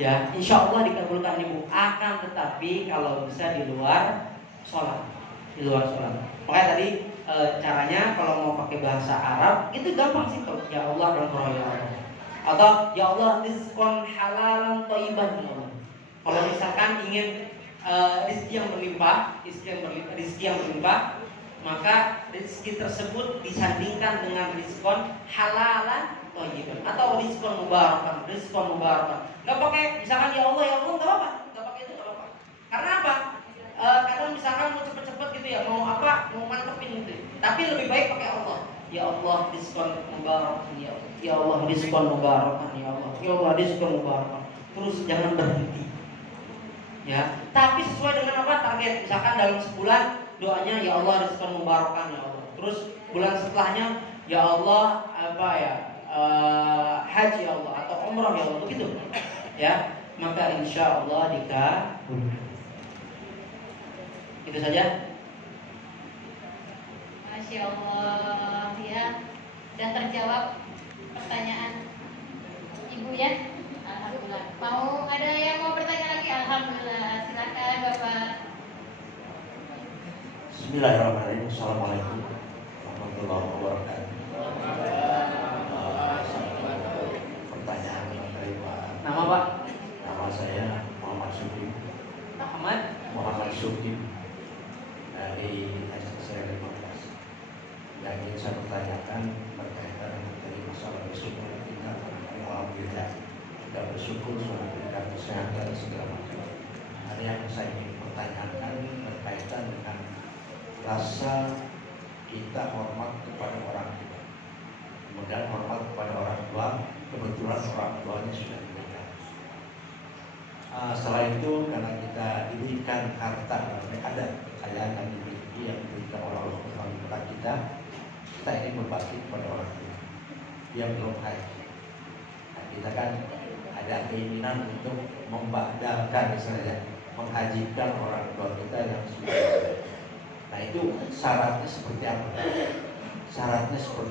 Ya, insya Allah dikabulkan Ibu. Akan tetapi kalau bisa di luar sholat, Makanya tadi caranya kalau mau pakai bahasa Arab itu gampang sih, ya Allah dan ya Allah. Atau ya Allah rizqan halalan thayyiban. Kalau misalkan ingin rezeki yang berlimpah, maka rezeki tersebut disandingkan dengan rizqan halalan thayyiban atau rizqan mubarakan. Enggak pakai misalkan ya Allah enggak apa-apa. Enggak pakai itu enggak apa-apa. Karena apa? Kadang misalkan mau cepet-cepet gitu ya, mau mantepin gitu. Tapi lebih baik pakai Allah. Ya Allah rizqan mubarakan, ya Allah rizqan mubarakan, ya Allah rizqan mubarakan. Terus jangan berhenti. Ya, tapi sesuai dengan apa target. Misalkan dalam sebulan doanya ya Allah rizqan mubarakan, ya Allah. Terus bulan setelahnya ya Allah haji ya Allah atau umrah ya Allah, begitu. Ya, maka insya Allah dikabulkan. Itu saja. Masya Allah, ya. Dan terjawab pertanyaan Ibu ya. Alhamdulillah. Mau ada yang mau bertanya lagi? Alhamdulillah. Silakan Bapak. Bismillahirrahmanirrahim. Assalamualaikum warahmatullahi wabarakatuh. Pertanyaan dari Pak. Nama Pak? Nama saya Muhammad Suki dari SSR 15. Yang ingin saya pertanyakan berkaitan dengan masalah bersyukur kita. Alhamdulillah kita bersyukur sudah diberikan kesehatan segala macam. Ada yang saya ingin pertanyakan berkaitan dengan rasa kita hormat kepada orang tua. Kemudian hormat kepada orang tua, kebetulan orang tuanya sudah meninggal. Setelah itu karena kita diberikan harta, ada kekayaan yang dimiliki yang diberikan oleh Allah kepada kita ingin berbakti kepada orang tua yang belum haji. Nah, kita kan ada keinginan untuk membadalkan misalnya menghajikan orang tua kita yang sudah. Nah itu syaratnya seperti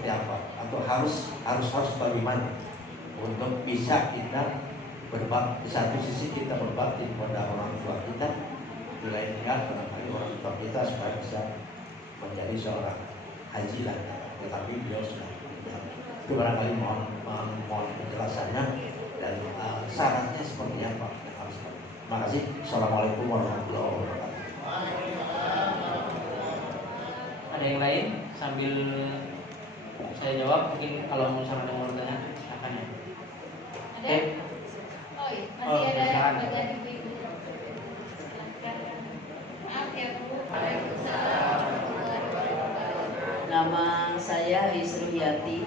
apa? Atau harus bagaimana untuk bisa kita berbakti? Di satu sisi kita berbakti kepada orang tua kita, di lain pihak barangkali orang tua kita supaya bisa menjadi seorang haji lah. Tetapi beliau sudah meninggal. Itu barangkali mohon penjelasannya dan syaratnya seperti apa yang harus. Terima kasih. Assalamualaikum warahmatullahi wabarakatuh. Ada yang lain sambil saya jawab, mungkin kalau misalnya ada yang mau bertanya silakan ya. Ada? Oh iya, masih ada silakan. bagian ibu-ibu. Silakan. Maaf ya Bu. Waalaikumsalam. Nama saya Isruyati.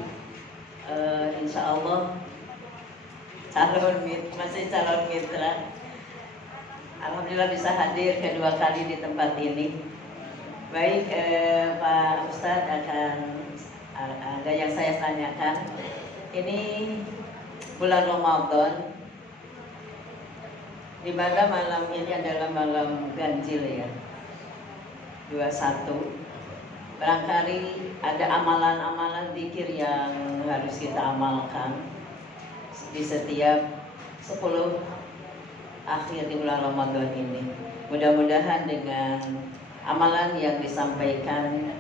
Insya Allah masih calon mitra. Alhamdulillah bisa hadir kedua kali di tempat ini. Baik, Pak Ustadz, ada yang saya tanyakan. Ini bulan Ramadan, di mana malam ini adalah malam ganjil ya, 21. Barangkali ada amalan-amalan zikir yang harus kita amalkan di setiap 10 akhir di bulan Ramadan ini. Mudah-mudahan dengan amalan yang disampaikan,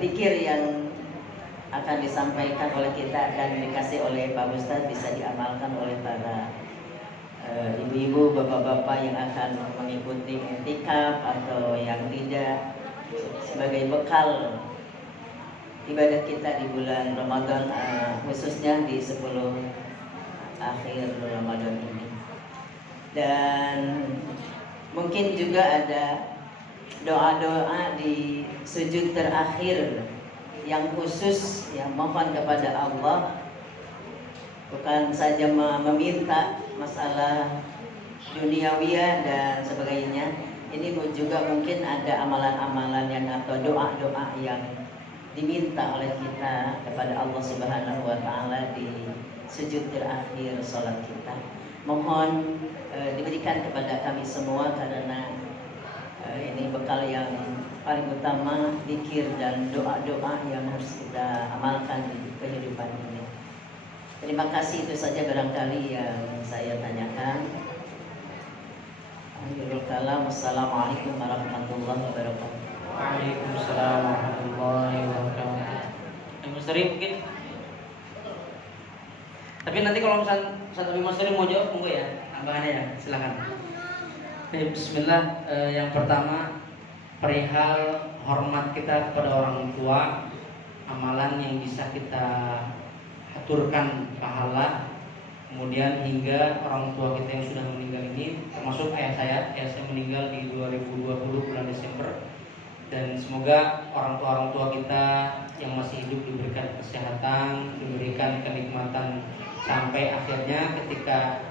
zikir yang akan disampaikan oleh kita dan dikasih oleh Pak Ustadz bisa diamalkan oleh para ibu-ibu, bapak-bapak yang akan mengikuti i'tikaf atau yang tidak, sebagai bekal ibadah kita di bulan Ramadan, khususnya di 10 akhir Ramadan ini. Dan mungkin juga ada doa-doa di sujud terakhir yang khusus yang mohon kepada Allah, bukan saja meminta masalah duniawiyah dan sebagainya. Ini juga mungkin ada amalan-amalan yang atau doa-doa yang diminta oleh kita kepada Allah Subhanahu wa taala di sujud terakhir salat kita. Mohon diberikan kepada kami semua, karena ini bekal yang paling utama, zikir dan doa-doa yang harus kita amalkan di kehidupan ini. Terima kasih, itu saja barangkali yang saya tanyakan. Akhirul kalam, wassalamualaikum warahmatullahi wabarakatuh. Waalaikumsalam warahmatullahi wabarakatuh. Yang Mustari mungkin. Tapi nanti kalau misalnya Ustaz Abi Mustari mau jawab, monggo ya, tambahannya ya, silakan. Bismillah. Yang pertama, perihal hormat kita kepada orang tua, amalan yang bisa kita aturkan pahala, kemudian hingga orang tua kita yang sudah meninggal ini, termasuk ayah saya meninggal di 2020 bulan Desember, dan semoga orang tua kita yang masih hidup diberikan kesehatan, diberikan kenikmatan sampai akhirnya ketika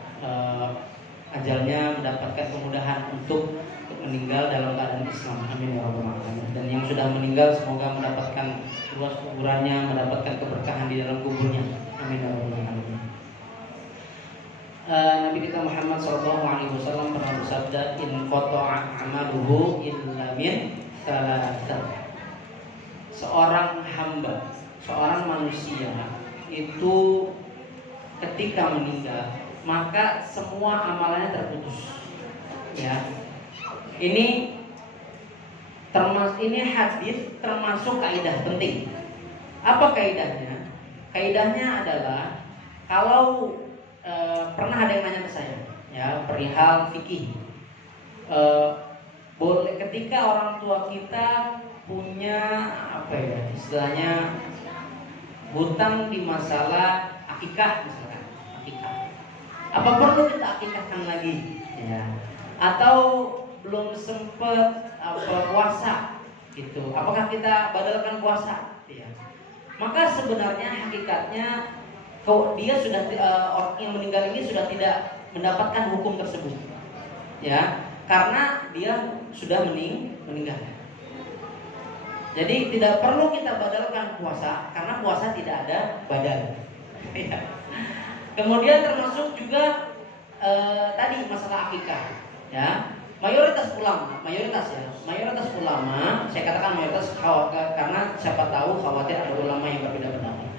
ajalnya mendapatkan kemudahan untuk meninggal dalam keadaan Islam. Amin ya rabbal alamin. Dan yang sudah meninggal semoga mendapatkan luas kuburannya, mendapatkan keberkahan di dalam kuburnya. Amin ya rabbal alamin. Nabi kita Muhammad SAW pernah bersabda, in qata'a amaluhu illa min salasah. Seorang hamba, seorang manusia itu ketika meninggal maka semua amalannya terputus. Ya, ini hadis termasuk kaidah penting. Apa kaidahnya? Kaidahnya adalah kalau pernah ada yang nanya ke saya, ya, perihal fikih. Boleh ketika orang tua kita punya istilahnya hutang di masalah akikah misalkan, akikah. Apa perlu kita akikahkan lagi? Ya. Atau belum sempat puasa gitu. Apakah kita badalkan puasa? Ya. Maka sebenarnya hakikatnya dia sudah orang yang meninggal ini sudah tidak mendapatkan hukum tersebut. Ya, karena dia sudah meninggal. Jadi tidak perlu kita badalkan puasa karena puasa tidak ada badal. Ya. Kemudian termasuk juga tadi masalah akikah, ya. Mayoritas ulama, saya katakan mayoritas karena siapa tahu khawatir ada ulama yang berbeda pendapat.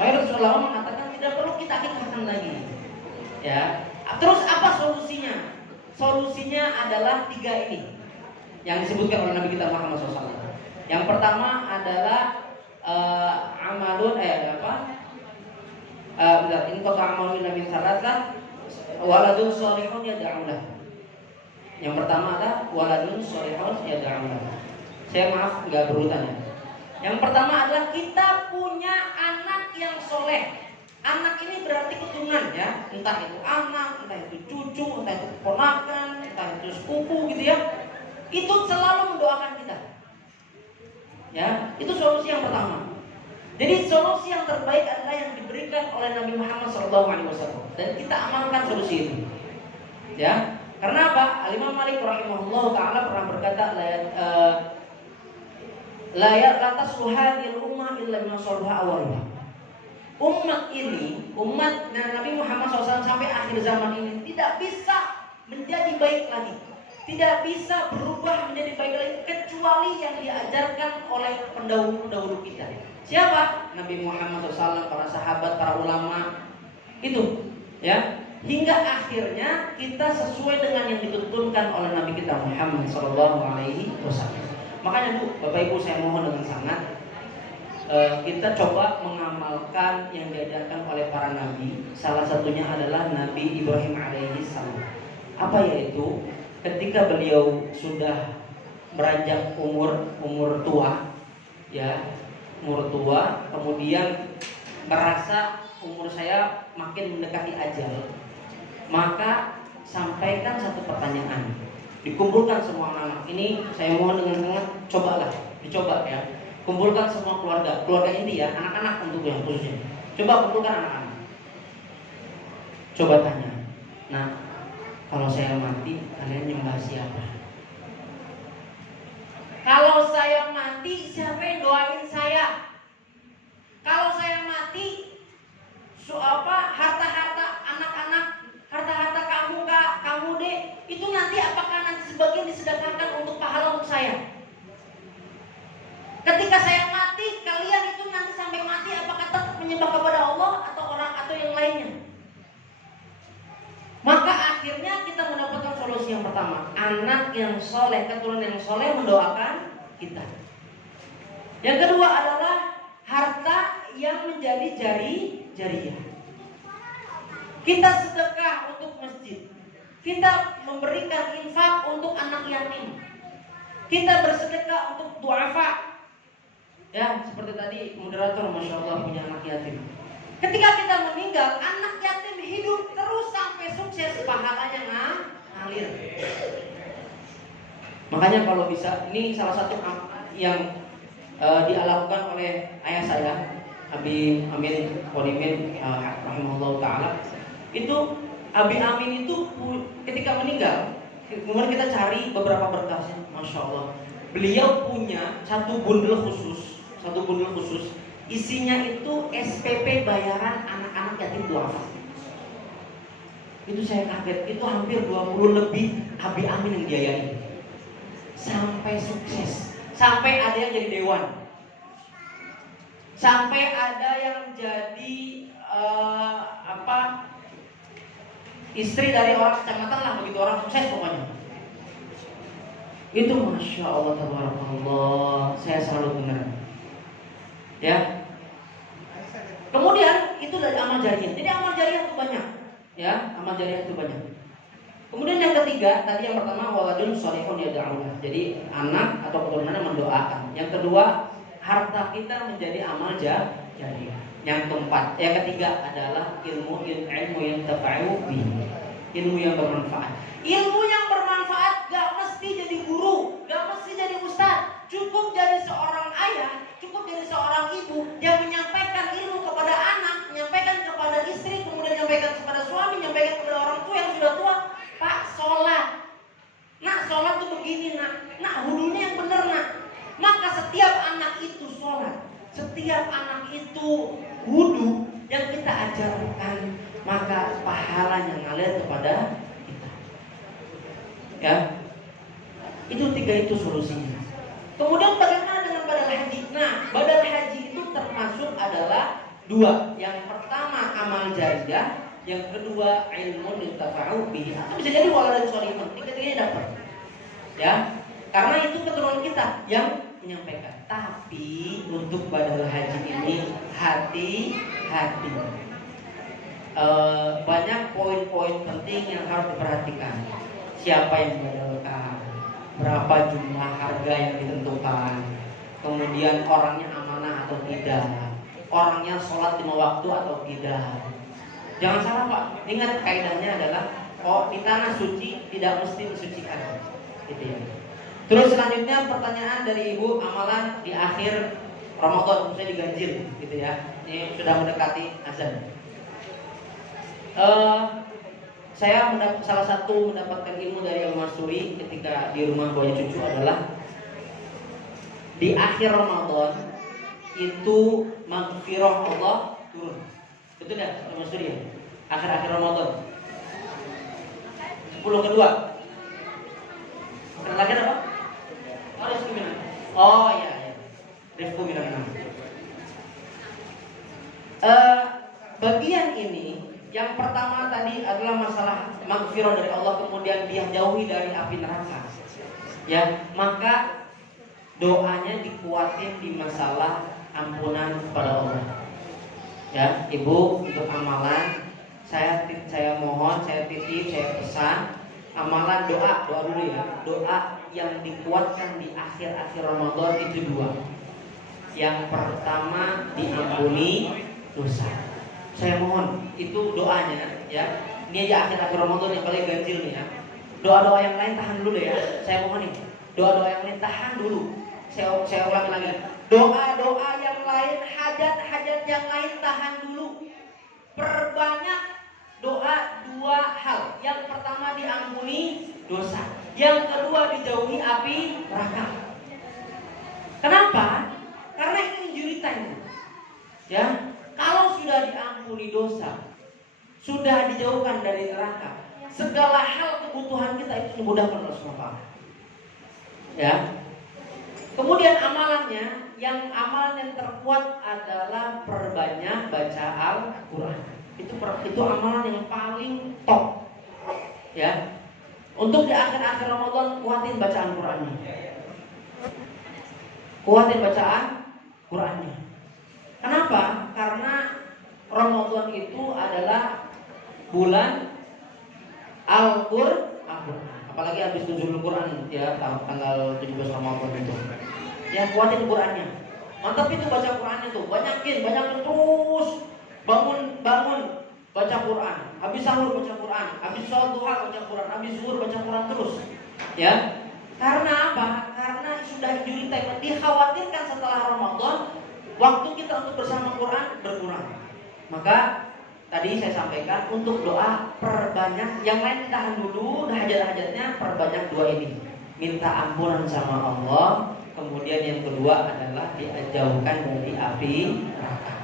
Mayoritas ulama mengatakan tidak perlu kita akikahkan lagi, ya. Terus apa solusinya? Solusinya adalah 3 ini yang disebutkan oleh Nabi kita Muhammad SAW. Yang pertama adalah amalun in qata'a amalun min salasah waladun shalihun yad'u lahu. Yang pertama ada waladun shalihun yad'u lahu. Saya maaf enggak berurutan ya. Yang pertama adalah kita punya anak yang soleh. Anak ini berarti keturunan ya, entah itu anak, entah itu cucu, entah itu keponakan, entah itu sepupu gitu ya. Itu selalu mendoakan kita. Ya, itu solusi yang pertama. Jadi solusi yang terbaik adalah yang diberikan oleh Nabi Muhammad SAW dan kita amalkan solusi itu. Ya, karena apa? Al-Imam Malik rahimahullah taala pernah berkata, la tasluha hadhil ummah illa bima salaha awwaluha. Umat ini, umat Nabi Muhammad SAW sampai akhir zaman ini tidak bisa menjadi baik lagi, tidak bisa berubah menjadi baik lagi kecuali yang diajarkan oleh pendahulu-pendahulu kita. Siapa? Nabi Muhammad SAW, para sahabat, para ulama. Itu, ya. hingga akhirnya kita sesuai dengan yang dituntunkan oleh Nabi kita Muhammad SAW. Makanya Bu, Bapak Ibu, saya mohon dengan sangat kita coba mengamalkan yang diajarkan oleh para nabi. Salah satunya adalah Nabi Ibrahim alaihissalam. Apa yaitu ketika beliau sudah beranjak umur tua, ya, umur tua, kemudian merasa umur saya makin mendekati ajal, maka sampaikan satu pertanyaan, dikumpulkan semua anak-anak. Ini saya mohon dengan sangat, cobalah, dicoba ya, kumpulkan semua keluarga inti ya, anak-anak untuk yang khususnya. Coba kumpulkan anak-anak, coba tanya, nah kalau saya mati kalian nyembah siapa? Kalau saya mati siapa yang doain saya? Kalau saya mati, harta-harta anak-anak, harta-harta kamu kak, kamu dek, itu nanti apakah nanti sebagian disedekahkan untuk pahala untuk saya? Ketika saya mati, kalian itu nanti sampai mati apakah tetap menyembah kepada Allah atau orang atau yang lainnya? Maka akhirnya kita mendapatkan solusi yang pertama, anak yang soleh, keturunan yang soleh mendoakan kita. Yang kedua adalah harta yang menjadi jariah. Kita sedekah untuk masjid, kita memberikan infak untuk anak yatim, kita bersedekah untuk duafa. Ya, seperti tadi moderator, masya Allah, punya anak yatim. Ketika kita meninggal, anak yatim hidup terus sampai sukses, pahalanya ngalir. Makanya kalau bisa, ini salah satu yang dilakukan oleh ayah saya, Abi Amin Qodimin rahimahullah ta'ala. Itu Abi Amin itu ketika meninggal, kemudian kita cari beberapa berkasnya, masya Allah. Beliau punya satu bundel khusus, isinya itu SPP bayaran anak-anak yatim duafa. Itu saya kaget, itu hampir 20 lebih Abi Amin yang biayain. Sampai sukses, sampai ada yang jadi dewan, sampai ada yang jadi istri dari orang kecamatan lah, begitu orang sukses pokoknya. Itu masya Allah tabarakallah, saya salut benar. Ya. Kemudian itu dari amal jariah. Jadi amal jariah itu banyak, ya, amal jariah itu banyak. Kemudian yang ketiga, tadi yang pertama waladun sholihun yad'ulah. Jadi anak atau keturunan mendoakan. Yang kedua, harta kita menjadi amal jariah. Yang keempat, yang ketiga adalah ilmu yang tafa'u bihi. Ilmu yang bermanfaat. Ilmu yang bermanfaat gak mesti jadi guru, gak mesti jadi ustaz. Cukup jadi seorang ayah, cukup jadi seorang ibu yang menyampaikan ilmu kepada anak, menyampaikan kepada istri, kemudian menyampaikan kepada suami, menyampaikan kepada orang tua yang sudah tua. Pak, sholat. Nak, sholat tuh begini nak. Nak, wudunya yang benar nak. Maka setiap anak itu sholat, setiap anak itu wudu yang kita ajarkan, maka pahalanya ngalir kepada kita. Ya, itu tiga itu solusinya. Kemudian bagaimana dengan badal haji? Nah, badal haji itu termasuk adalah dua. Yang pertama amal jariah, yang kedua ilmu yutafa'u bihi. Atau bisa jadi waladun sholihun. Tiga-tiganya dapat. Ya, karena itu keturunan kita yang menyampaikan. Tapi untuk badal haji ini hati-hati. Banyak poin-poin penting yang harus diperhatikan. Siapa yang badalkan? Berapa jumlah harga yang ditentukan, kemudian orangnya amanah atau tidak, orangnya sholat 5 waktu atau tidak. Jangan salah Pak, ingat kaidahnya adalah di tanah suci tidak mesti disucikan, gitu ya. Terus selanjutnya pertanyaan dari Ibu, amalan di akhir Ramadan, misalnya diganjil, gitu ya. Ini sudah mendekati azan. Saya salah satu mendapatkan ilmu dari Al-Masuri ketika di rumah punya cucu adalah di akhir Ramadan itu maghfirah Allah turun. Betul ya Al-Masuri ya? Akhir-akhir Ramadan 10 kedua. Lagi apa? Oh, Rizku Minam. Oh iya ya. Rizku Minam. Bagian ini Yang pertama tadi adalah masalah maghfirah dari Allah, kemudian dia jauhi dari api neraka. Ya, maka doanya dikuatin di masalah ampunan kepada Allah. Ya, Ibu, untuk amalan saya mohon, saya titip, saya pesan amalan doa dulu ya. Doa yang dikuatkan di akhir-akhir Ramadan itu dua. Yang pertama, diampuni dosa. Saya mohon, itu doanya ya. Ini aja akhir-akhir Ramadan yang paling ganjil nih ya. Doa-doa yang lain tahan dulu ya. Saya mohon nih, doa-doa yang lain tahan dulu. Saya ulangi lagi. Doa-doa yang lain, hajat-hajat yang lain tahan dulu. Perbanyak doa dua hal. Yang pertama, diampuni dosa. Yang kedua, dijauhi api neraka. Kenapa? Karena ini injury time. Ya, kalau sudah diampuni dosa, sudah dijauhkan dari neraka, segala hal kebutuhan kita itu dimudahkan oleh SWT. Ya. Kemudian amalannya, amalan yang terkuat adalah perbanyak baca Al-Quran. Itu amalan yang paling top. Ya. Untuk di akhir-akhir Ramadan, kuatin bacaan Qurannya. Kuatin bacaan Qurannya. Kenapa? Karena Ramadan itu adalah bulan Al-Quran. Apalagi habis nuzul Quran ya, tanggal 17 Ramadan itu. Ya, kuatin Qurannya. Mantap itu baca Qurannya tuh. Banyakin terus. Bangun baca Quran. Habis sahur baca Quran. Habis sholat duha baca Quran. Habis zuhur baca Quran terus. Ya. Karena apa? Karena sudah injury time. Dikhawatirkan setelah Ramadan waktu kita untuk bersama Quran berkurang. Maka tadi saya sampaikan untuk doa perbanyak. Yang lain ditahan dulu, hajat-hajatnya perbanyak dua ini. Minta ampunan sama Allah. Kemudian yang kedua adalah dijauhkan dari api neraka.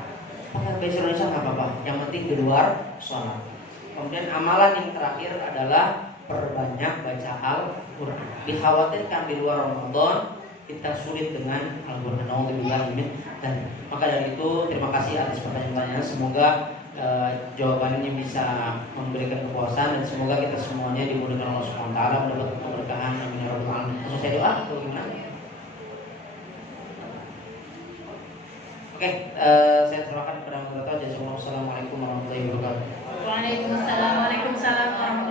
Pakai bahasa Indonesia nggak apa-apa. Yang penting di luar sholat. Kemudian amalan yang terakhir adalah perbanyak baca Al-Quran. Dikhawatirkan di luar Ramadan kita sulit dengan Al-Quran. Dan maka dari itu terima kasih atas pertanyaannya. Semoga jawabannya bisa memberikan kepuasan dan semoga kita semuanya dimudahkan Allah SWT, mendapat keberkahan. Amin ya rabbal alamin. Selesai doa atau gimana? Oke, saya serahkan kepada moderator. Assalamualaikum warahmatullahi wabarakatuh. Waalaikumsalam warahmatullahi wabarakatuh.